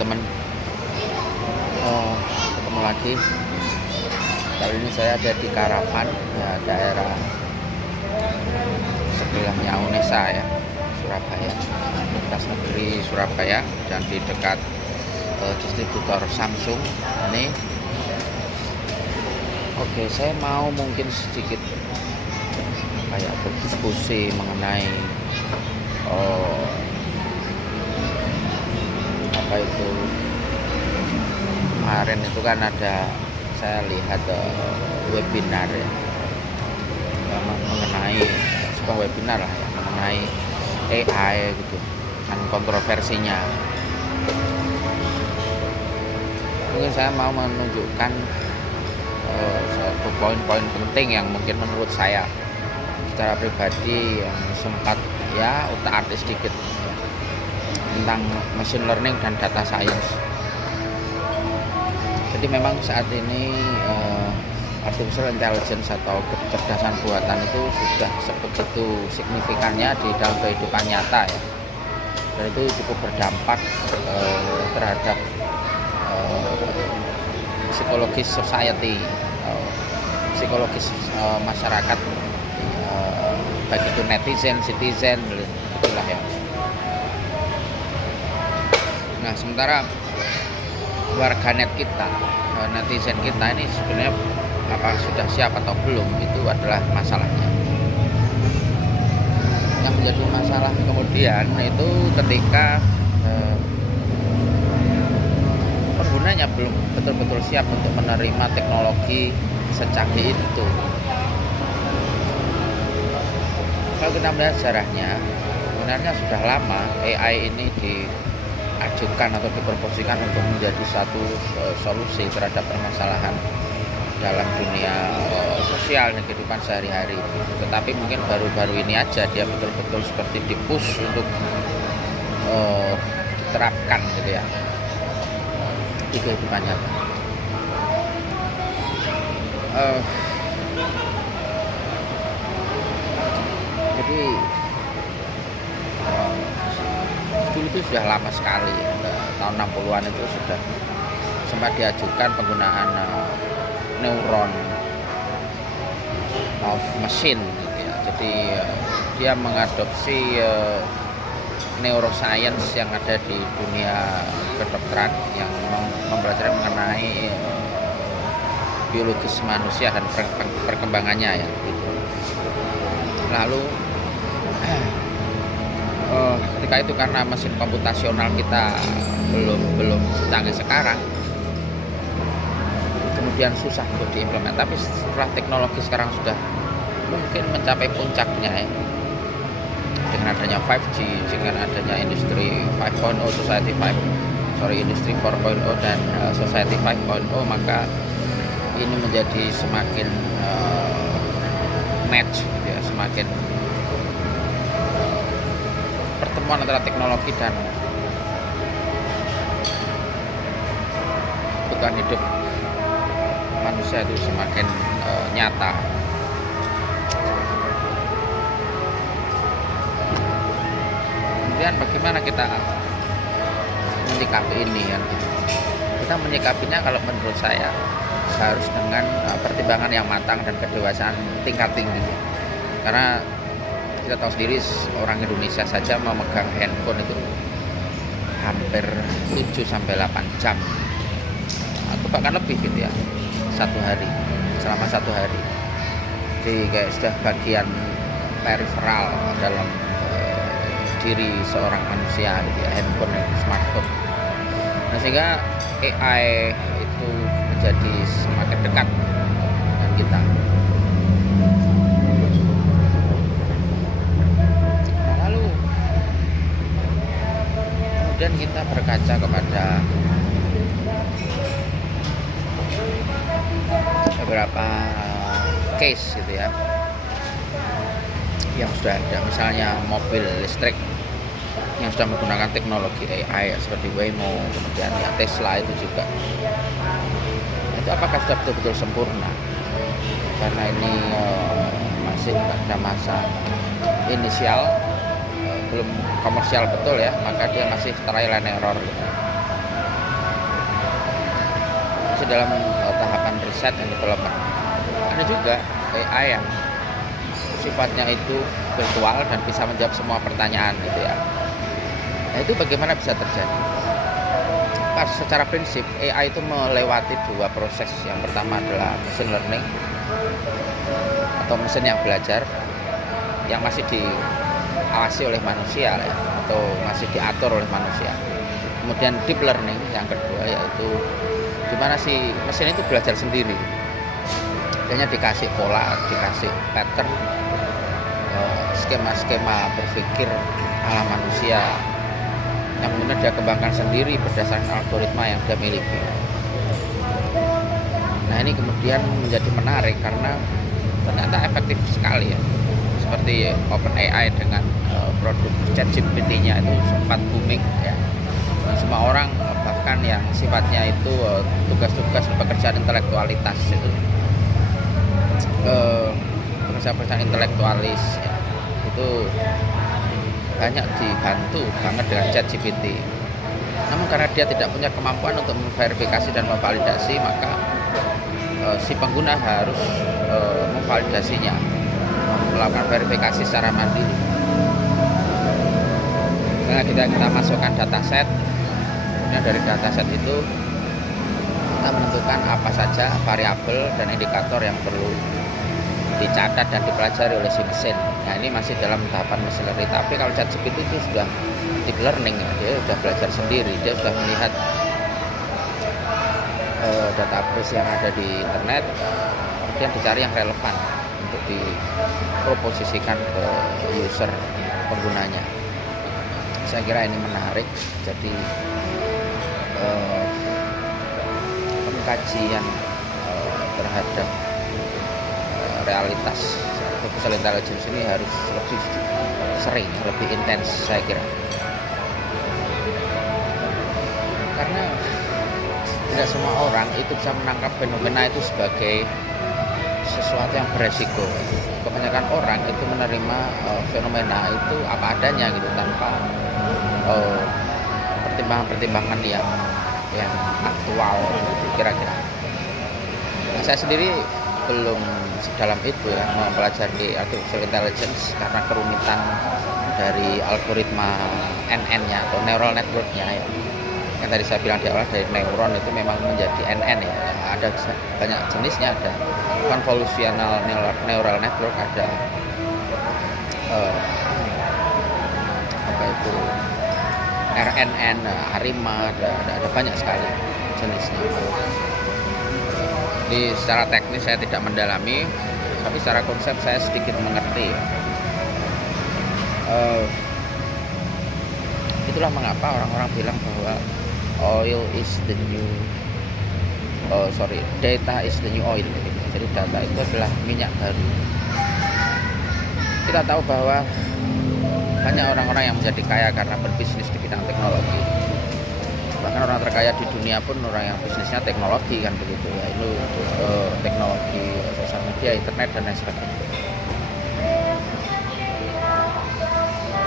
teman-teman, ketemu lagi. Kali ini saya ada di Karavan, ya, daerah sebelahnya UNESA ya, Surabaya, Universitas Negeri Surabaya, dan di dekat distributor Samsung ini. Oke, saya mau mungkin sedikit kayak berdiskusi mengenai apa itu, kemarin itu kan ada, saya lihat webinar ya, mengenai sebuah webinar lah ya, mengenai AI gitu, kan kontroversinya. Mungkin saya mau menunjukkan satu poin-poin penting yang mungkin menurut saya secara pribadi yang sempat ya utak-atik sedikit tentang machine learning dan data science. Jadi memang saat ini artificial intelligence atau kecerdasan buatan itu sudah sebegitu signifikannya di dalam kehidupan nyata ya, dan itu cukup berdampak terhadap psikologis society, psikologis masyarakat, baik itu netizen, citizen, itulah ya. Nah, sementara warganet kita, netizen kita ini sebenarnya apa sudah siap atau belum, itu adalah masalahnya. Yang menjadi masalah kemudian itu ketika penggunanya belum betul-betul siap untuk menerima teknologi secanggih itu. Kalau kita melihat sejarahnya, sebenarnya sudah lama AI ini diajukan atau diproposikan untuk menjadi satu solusi terhadap permasalahan dalam dunia sosial dan kehidupan sehari-hari. Tetapi mungkin baru-baru ini aja dia betul-betul seperti dipush untuk diterapkan gitu ya di kehidupan nyata. Jadi dulu itu sudah lama sekali ya, tahun 60-an itu sudah sempat diajukan penggunaan neuron of machine gitu ya. Jadi dia mengadopsi neuroscience yang ada di dunia kedokteran yang mempelajari mengenai biologis manusia dan perkembangannya ya gitu. Lalu ketika itu karena mesin komputasional kita belum secanggih sekarang, kemudian susah untuk diimplement. Tapi setelah teknologi sekarang sudah mungkin mencapai puncaknya ya, dengan adanya 5G, dengan adanya industri 5.0, industri 4.0 dan society 5.0, maka ini menjadi semakin match gitu ya, semakin pertemuan antara teknologi dan kebutuhan hidup manusia itu semakin nyata. Kemudian bagaimana kita menyikapi ini kan? Kita menyikapinya kalau menurut saya harus dengan pertimbangan yang matang dan kedewasaan tingkat tinggi. Karena kita tahu sendiri orang Indonesia saja memegang handphone itu hampir 7-8 jam atau bahkan lebih gitu ya, selama satu hari. Jadi kayak sudah bagian periferal dalam diri seorang manusia gitu ya, handphone, smartphone. Nah, sehingga AI itu menjadi semakin dekat dengan kita. Nah, lalu kemudian kita berkaca kepada beberapa case gitu ya yang sudah ada, misalnya mobil listrik yang sudah menggunakan teknologi AI ya, seperti Waymo, kemudian ya Tesla itu juga. Itu apakah sudah betul-betul sempurna? Karena ini masih pada masa inisial, belum komersial betul ya, maka dia masih trial and error gitu. masih dalam tahapan riset dan development. Ada juga AI yang sifatnya itu virtual dan bisa menjawab semua pertanyaan gitu ya. Nah itu bagaimana bisa terjadi? Secara prinsip AI itu melewati dua proses. Yang pertama adalah machine learning atau mesin yang belajar yang masih diawasi oleh manusia ya, atau masih diatur oleh manusia. Kemudian deep learning yang kedua, yaitu dimana si mesin itu belajar sendiri, hanya dikasih pola, dikasih pattern, skema-skema berpikir ala manusia yang kemudian dia kembangkan sendiri berdasarkan algoritma yang dia miliki. Nah ini kemudian menjadi menarik karena ternyata efektif sekali ya. Seperti OpenAI dengan produk ChatGPT-nya itu sempat booming ya. Semua orang bahkan yang sifatnya itu tugas-tugas pekerjaan intelektualitas itu pekerjaan intelektualis ya, itu banyak dibantu banget dengan ChatGPT. Namun karena dia tidak punya kemampuan untuk memverifikasi dan memvalidasi, maka si pengguna harus memvalidasinya, melakukan verifikasi secara mandiri. Karena kita masukkan dataset, kemudian dari dataset itu kita menentukan apa saja variabel dan indikator yang perlu dicatat dan dipelajari oleh si mesin. Nah ini masih dalam tahapan mesin learning. Tapi kalau ChatGPT itu sudah deep learning ya, dia sudah belajar sendiri, dia sudah melihat database yang ada di internet, kemudian dicari yang relevan untuk diproposisikan ke user penggunanya. Saya kira ini menarik. Jadi pengkajian terhadap realitas artificial intelligence ini harus lebih sering, lebih intens saya kira. Karena tidak semua orang itu bisa menangkap fenomena itu sebagai sesuatu yang beresiko. Kebanyakan orang itu menerima fenomena itu apa adanya gitu, tanpa pertimbangan-pertimbangan yang aktual gitu, kira-kira. Nah, saya sendiri belum sedalam itu ya mempelajari artificial intelligence karena kerumitan dari algoritma NN-nya atau neural network-nya ya. Yang tadi saya bilang di awal, dari neuron itu memang menjadi NN ya. Ada banyak jenisnya, ada convolutional neural network, ada apa itu RNN, ARIMA, ada banyak sekali jenisnya. Jadi secara teknis saya tidak mendalami, tapi secara konsep saya sedikit mengerti. Itulah mengapa orang-orang bilang bahwa data is the new oil. Jadi data itu adalah minyak baru. Kita tahu bahwa banyak orang-orang yang menjadi kaya karena berbisnis di bidang teknologi. Bahkan orang terkaya di dunia pun orang yang bisnisnya teknologi kan begitu ya. Itu teknologi sosial media, internet dan lain sebagainya.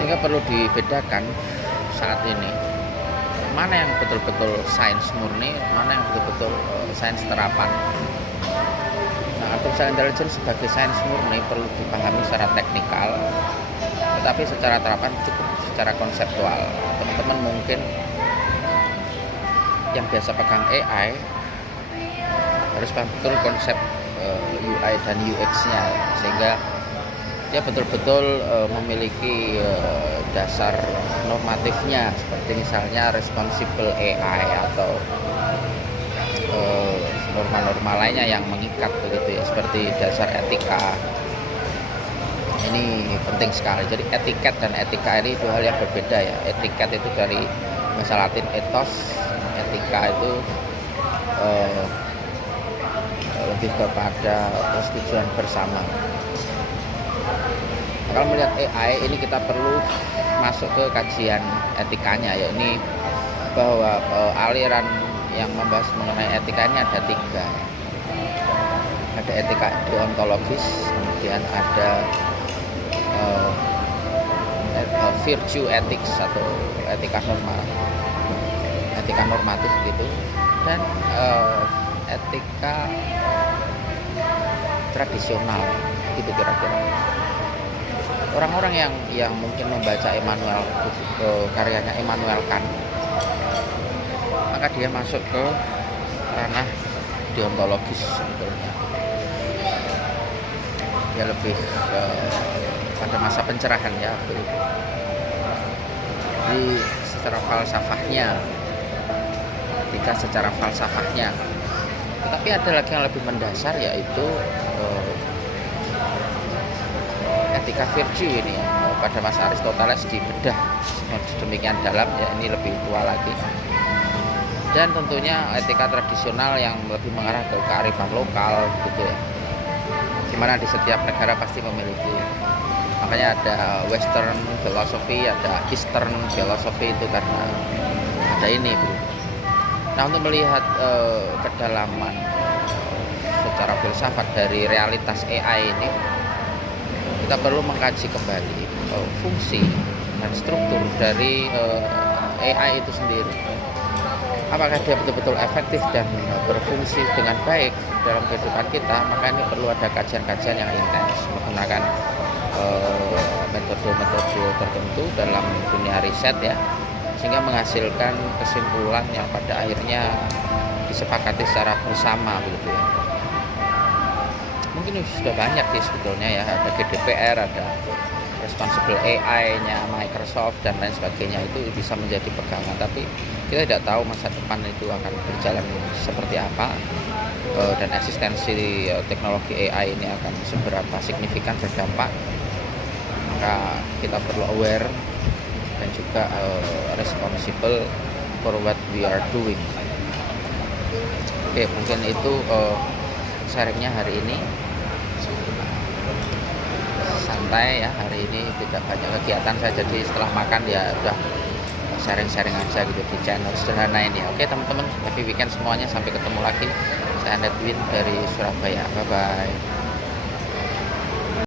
Sehingga perlu dibedakan saat ini mana yang betul-betul sains murni, mana yang betul-betul sains terapan. Nah, artificial intelligence sebagai sains murni perlu dipahami secara teknikal, tetapi secara terapan cukup secara konseptual. Teman-teman mungkin yang biasa pegang AI harus paham betul konsep UI dan UX-nya, sehingga dia betul-betul memiliki dasar normatifnya, seperti misalnya responsible AI atau norma-norma lainnya yang mengikat begitu ya, seperti dasar etika. Ini penting sekali. Jadi etiket dan etika ini dua hal yang berbeda ya. Etiket itu dari bahasa Latin ethos, etika itu lebih kepada persetujuan bersama. Kalau melihat AI ini kita perlu masuk ke kajian etikanya, ya ini bahwa aliran yang membahas mengenai etika ini ada tiga. Ada etika deontologis, kemudian ada virtue ethics atau etika normatif gitu, dan etika tradisional gitu kira-kira. Orang-orang yang mungkin membaca karyanya Immanuel Kant, maka dia masuk ke ranah deontologis sebetulnya. Dia lebih pada masa pencerahan ya. Jadi secara falsafahnya, etika secara falsafahnya. Tetapi ada lagi yang lebih mendasar, yaitu etika virtue ini ya. Pada masa Aristoteles dibedah sedemikian dalam ya, ini lebih tua lagi. Dan tentunya etika tradisional yang lebih mengarah ke kearifan lokal gitu ya, dimana di setiap negara pasti memiliki. Makanya ada Western philosophy, ada Eastern philosophy, itu karena ada ini bro. Nah, untuk melihat kedalaman secara filsafat dari realitas AI ini, kita perlu mengkaji kembali fungsi dan struktur dari AI itu sendiri. Apakah dia betul-betul efektif dan berfungsi dengan baik dalam kehidupan kita? Maka ini perlu ada kajian-kajian yang intens menggunakan metode-metode tertentu dalam dunia riset ya, sehingga menghasilkan kesimpulan yang pada akhirnya disepakati secara bersama begitu ya. Mungkin sudah banyak sih sebetulnya ya, ada GDPR, ada responsible AI-nya Microsoft dan lain sebagainya, itu bisa menjadi pegangan, tapi kita tidak tahu masa depan itu akan berjalan seperti apa, dan eksistensi teknologi AI ini akan seberapa signifikan berdampak. Maka kita perlu aware dan juga responsible for what we are doing. Oke, mungkin itu sharingnya hari ini. Santai ya, hari ini tidak banyak kegiatan saya, jadi setelah makan ya udah sharing-sharing aja gitu di channel sederhana ini. Oke teman-teman, happy weekend semuanya, sampai ketemu lagi. Saya Nedwin dari Surabaya, bye bye.